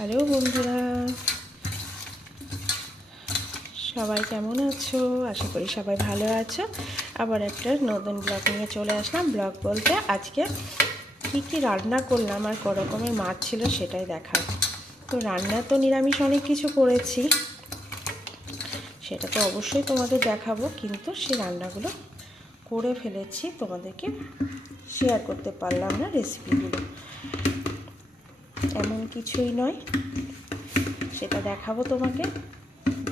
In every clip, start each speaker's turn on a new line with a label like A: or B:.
A: Hello বন্ধুরা। সবাই কেমন আছো? আশা করি সবাই ভালো আছো। আবার একটা নতুন ব্লগ নিয়ে চলে আসলাম। ব্লগ বলতে আজকে কী কী রান্না করলাম আর রকমের মাছ ছিল সেটাই দেখার তো রান্না তো নিরামিষ অনেক কিছু করেছি, সেটা তো অবশ্যই তোমাদের দেখাবো, কিন্তু সেই রান্নাগুলো করে ফেলেছি। তোমাদেরকে শেয়ার করতে পারলাম না রেসিপিগুলো এমন কিছুই নয়। সেটা দেখাবো তোমাকে।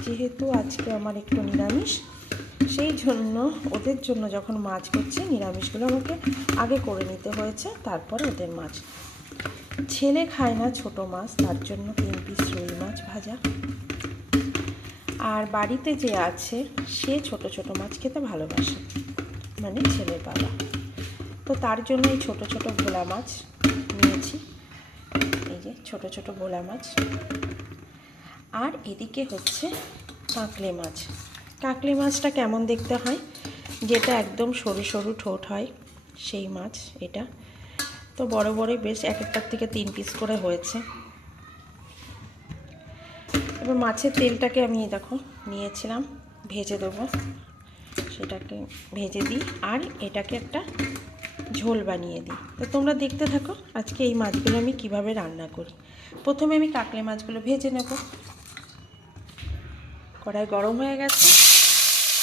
A: যেহেতু আজকে আমার একটু নিরামিষ, সেই জন্য ওদের জন্য যখন মাছ করছি, নিরামিষগুলো আমাকে আগে করে নিতে হয়েছে, তারপরে ওদের মাছ। ছেলে খায় না ছোট মাছ, তার জন্য তিন পিস রুই মাছ ভাজা। আর বাড়িতে যে আছে, সে ছোট ছোট মাছ খেতে ভালোবাসে মানে ছেলের বাবা। তো তার জন্য এই ছোট ছোট ভোলা মাছ নিয়েছি। যে ছোট ছোট ভোলা মাছ। আর এদিকে হচ্ছে কাঁকলে মাছ। কাঁকলে মাছটা কেমন দেখতে হয়? যেটা একদম সরু সরু ঠোঁট হয়, সেই মাছ এটা। তো বড় বড় বেশ এক একটার থেকে তিন পিস করে হয়েছে। এবার মাছের তেলটাকে আমি দেখো, নিয়েছিলাম, ভেজে দেবো। সেটাকে ভেজে দিই। আর এটাকে একটা ঝোল বানিয়ে দিই। তো তোমরা দেখতে থাকো আজকে এই মাছগুলো আমি কীভাবে রান্না করি। প্রথমে আমি কাকলে মাছগুলো ভেজে নেব। কড়াই গরম হয়ে গেছে।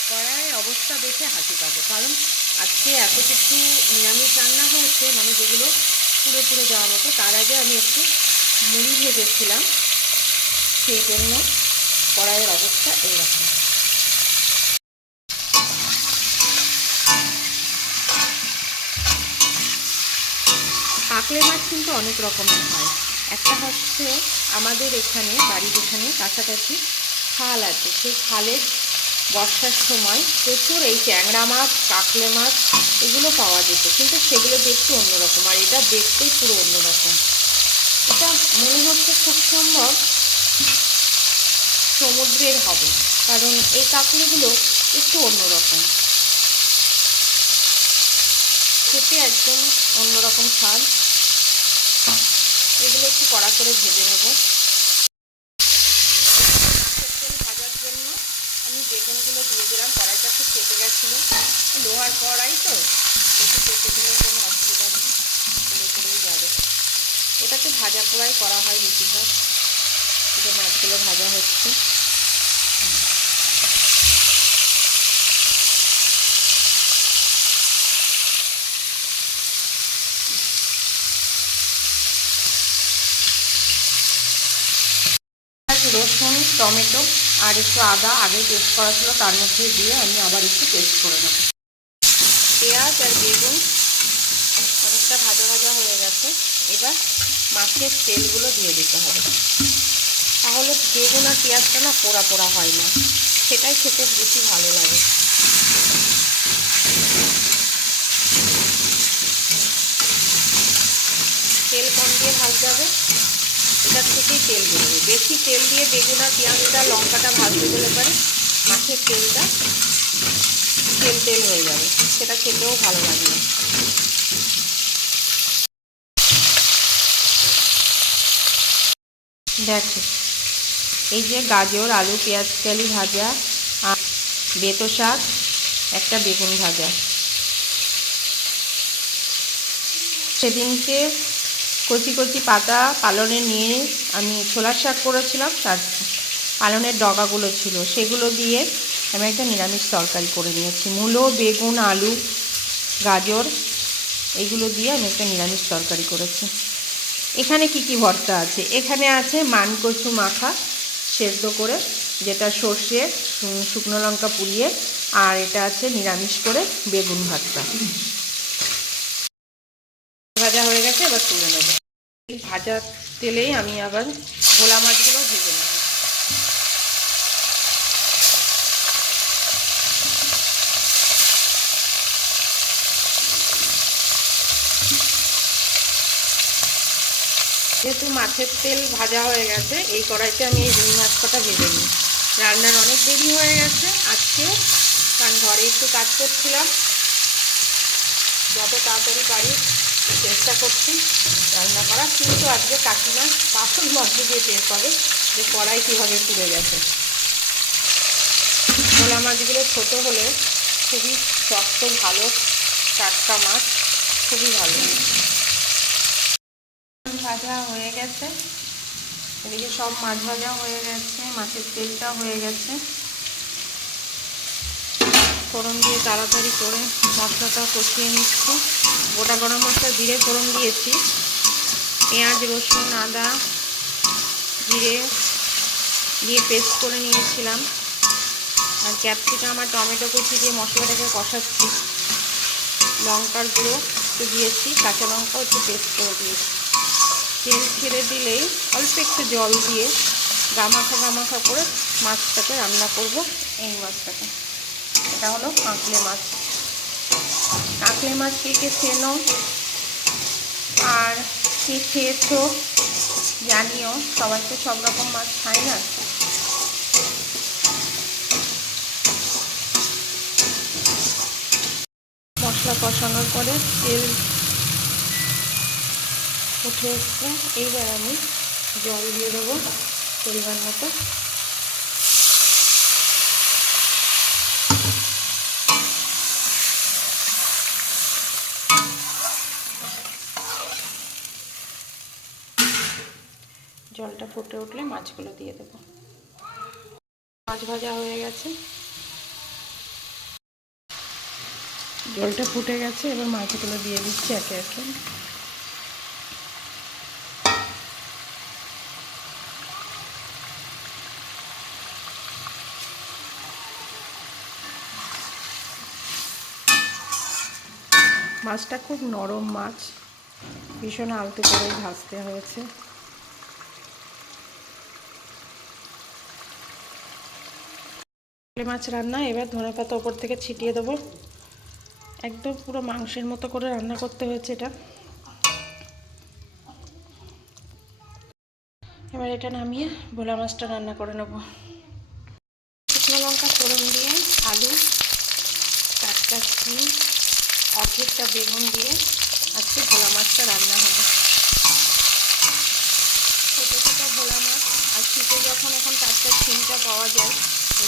A: কড়াই অবস্থা দেখে হাসি পাবো। কারণ আজকে এত কিছু নিরামিষ রান্না হয়েছে মানে যেগুলো পুরো পুরো যাওয়ার মতো, তার আগে আমি একটু মুড়ি ভেজেছিলাম। সেই জন্য কড়াইয়ের অবস্থা এইরকম। কাকলে মাছ কিন্তু অনেক রকমের হয়। একটা হচ্ছে আমাদের এখানে বাড়ির এখানে কাছাকাছি খাল আছে। সেই খালের বর্ষার সময় প্রচুর এই ট্যাংরা মাছ, কাকলে মাছ এগুলো পাওয়া যেত। কিন্তু সেগুলো দেখতে অন্যরকম আর এটা দেখতেই পুরো অন্যরকম। এটা মনে হচ্ছে খুব সম্ভব সমুদ্রের হবে, কারণ এই কাকলেগুলো একটু অন্যরকম। খেতে একদম অন্যরকম স্বাদ। এগুলো একটু কড়া করে ভেজে নেব। ভাজার জন্য আমি বেগুনগুলো দিয়ে দিলাম, কড়াইটা খুব কেটে গেছিল। লোহার কড়াই তো, একটু কেটে দিলেও কোনো অসুবিধা নেই করে করেই যাবে। এটাতে ভাজা পোড়াই করা হয় বেশিরভাগ। এটা মাছগুলো ভাজা হচ্ছে। রসুন, টমেটো আর একটু আদা আগে পেস্ট করা ছিল, তার মধ্যে দিয়ে আমি আবার একটু পেস্ট করে নেব। পেঁয়াজ আর বেগুন অনেকটা ভাজা ভাজা হয়ে গেছে। এবার মাছের তেলগুলো দিয়ে দিতে হবে। তাহলে বেগুন আর পেঁয়াজটা না পোড়া পোড়া হয় না। সেটাই খেতে বেশি ভালো লাগে। তেল কম দিয়ে ভাজতে হবে। এটার থেকেই তেল বেরোবে বেশি তেল দিয়ে বেগুন আর পেঁয়াজটা, লঙ্কাটা ভাজতে গেলে পরে। মাছের তেলটা তেল তেল হয়ে যাবে। সেটা খেতেও ভালো লাগে দেখো, এই যে গাজর, আলু, পেঁয়াজ কালি ভাজা, আর বেতো শাক, একটা বেগুন ভাজা। সেদিনকে কচি কচি পাতা পালনে নিয়ে আমি ছোলার শাক করেছিলাম, তার পালনের ডগাগুলো ছিল, সেগুলো দিয়ে আমি একটা নিরামিষ তরকারি করে নিয়েছি। মূলো, বেগুন, আলু, গাজর এইগুলো দিয়ে আমি একটা নিরামিষ তরকারি করেছি। এখানে কি কি ভর্তা আছে? এখানে আছে মানকচু মাখা সেদ্ধ করে, যেটা সর্ষে, শুকনো লঙ্কা পুড়িয়ে, আর এটা আছে নিরামিষ করে বেগুন ভর্তা ভাজা এবার তুলে নেব। এই ভাজা তেলেই আমি আবার ভোলা মাছগুলো ভেজে নেব। যেহেতু মাছের তেল ভাজা হয়ে গেছে, এই কড়াইতে আমি এই রুই মাছ কটা ভেজে নিই। রান্নার অনেক দেরি হয়ে গেছে, আজকে কারণ ঘরে একটু কাজ করছিলাম। যত তাড়াতাড়ি পারি চেষ্টা করছি রান্না করা কিন্তু আজকে কাকিমা পাথর মধ্যে দিয়ে টের পাবে যে কড়াই কীভাবে পুড়ে গেছে। ভোলা মাছগুলো ছোটো হলে খুবই শক্ত, ভালো টাটকা মাছ, খুবই ভালো। ভাজা হয়ে গেছে। এদিকে সব মাছ ভাজা হয়ে গেছে, মাছের তেলটা হয়ে গেছে। ফোড়ন দিয়ে তাড়াতাড়ি করে মশলাটা কষিয়ে নিচ্ছি। গোটা গরম মশলা, জিরে, ফোড়ন দিয়েছি। পেঁয়াজ, রসুন, আদা, জিরে দিয়ে পেস্ট করে নিয়েছিলাম। আর ক্যাপসিকাম আর টমেটো কুচি দিয়ে মশলাটাকে কষাচ্ছি। লঙ্কার গুঁড়ো একটু দিয়েছি, কাঁচা লঙ্কাও একটু পেস্ট করে দিয়েছি। তেল ছেড়ে দিলেই অল্প একটু জল দিয়ে গামাখা গামাখা করে মাছটাকে রান্না করব, এই মাছটাকে। এটা হলো কাঁকলে মাছ। কাঁকলে মাছ কে কে আর কে খেয়েছো জানিও, সবাই তো সব রকম মাছ খায় না। মশলা কষানোর পরে তেল উঠে এসছে। এইবার আমি জল দিয়ে দেবো পরিমাণ মতো। জলটা ফুটে উঠলে মাছগুলো দিয়ে দেবো। মাছ ভাজা হয়ে গেছে। জলটা ফুটে গেছে, এবার মাছগুলো দিয়ে দিচ্ছি একে একে। মাছটা খুব নরম মাছ, ভীষণ আলতো করে ভাজতে হয়েছে। মাছ রান্না, এবার ধনে পাতা ওপর থেকে ছিটিয়ে দেবো। একদম পুরো মাংসের মতো করে রান্না করতে হয়েছে এটা। এবার এটা নামিয়ে ভোলা মাছটা রান্না করে নেব। শুকনো লঙ্কা, ফোড়ন দিয়ে আলু, টাটকা সিম অর্ধেকটা বেগুন দিয়ে আজকে ভোলা মাছটা রান্না হবে। ছোটো ছোটো ভোলা মাছ, আর শীতে যখন এখন টাটকা সিমটা পাওয়া যায়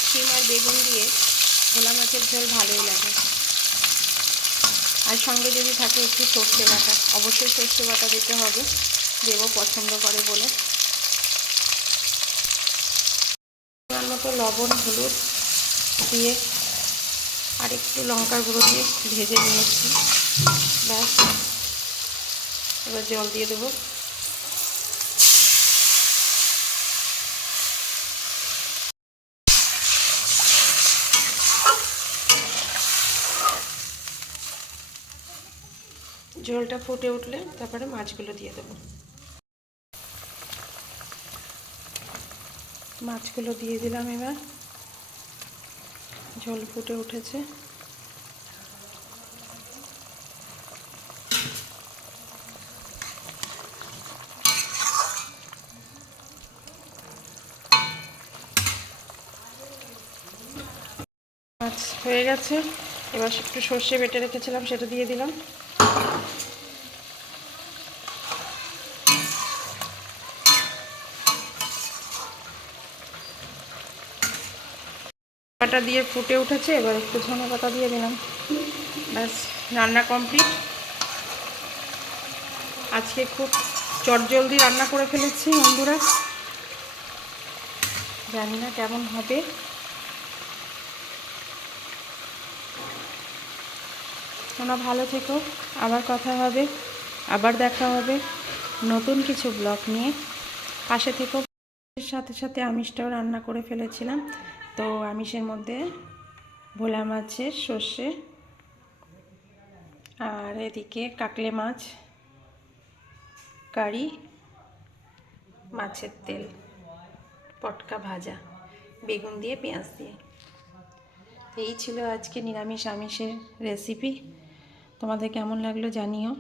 A: সিম আর বেগুন দিয়ে ভোলা মাছের ঝোল ভালোই লাগে। আর সঙ্গে যদি থাকে একটু সর্ষে বাটা। অবশ্যই সর্ষে বাটা দিতে হবে, দেবো পছন্দ করে বলে। পরিমাণ মতো লবণ, হলুদ দিয়ে আর একটু লঙ্কার গুঁড়ো দিয়ে ভেজে নিয়েছি। ব্যাস, এবার জল দিয়ে দেবো। ঝোলটা ফুটে উঠলে তারপরে মাছগুলো দিয়ে দেবো। মাছগুলো দিয়ে দিলাম এবার। ঝোল ফুটে উঠেছে। মাছ হয়ে গেছে। এবার একটু সর্ষে বেটে রেখেছিলাম, সেটা দিয়ে দিলাম। পাতা দিয়ে ফুটে উঠেছে, এবার একটু ধনে পাতা দিয়ে দিলাম। ব্যাস, রান্না কমপ্লিট। আজকে খুব চটজলদি রান্না করে ফেলেছি বন্ধুরা। জানি না কেমন হবে। তোমরা ভালো থেকো, আবার কথা হবে, আবার দেখা হবে নতুন কিছু ব্লগ নিয়ে। পাশে থেকো, সাথে সাথে আমিষটাও রান্না করে ফেলেছিলাম। তো আমিষের মধ্যে ভোলা মাছের সর্ষে আর এদিকে কাকলে মাছ, কারি, মাছের তেল, পটকা ভাজা, বেগুন দিয়ে পেঁয়াজ দিয়ে। এই ছিল আজকে নিরামিষ আমিষের রেসিপি তোমাদের কেমন লাগল জানিও।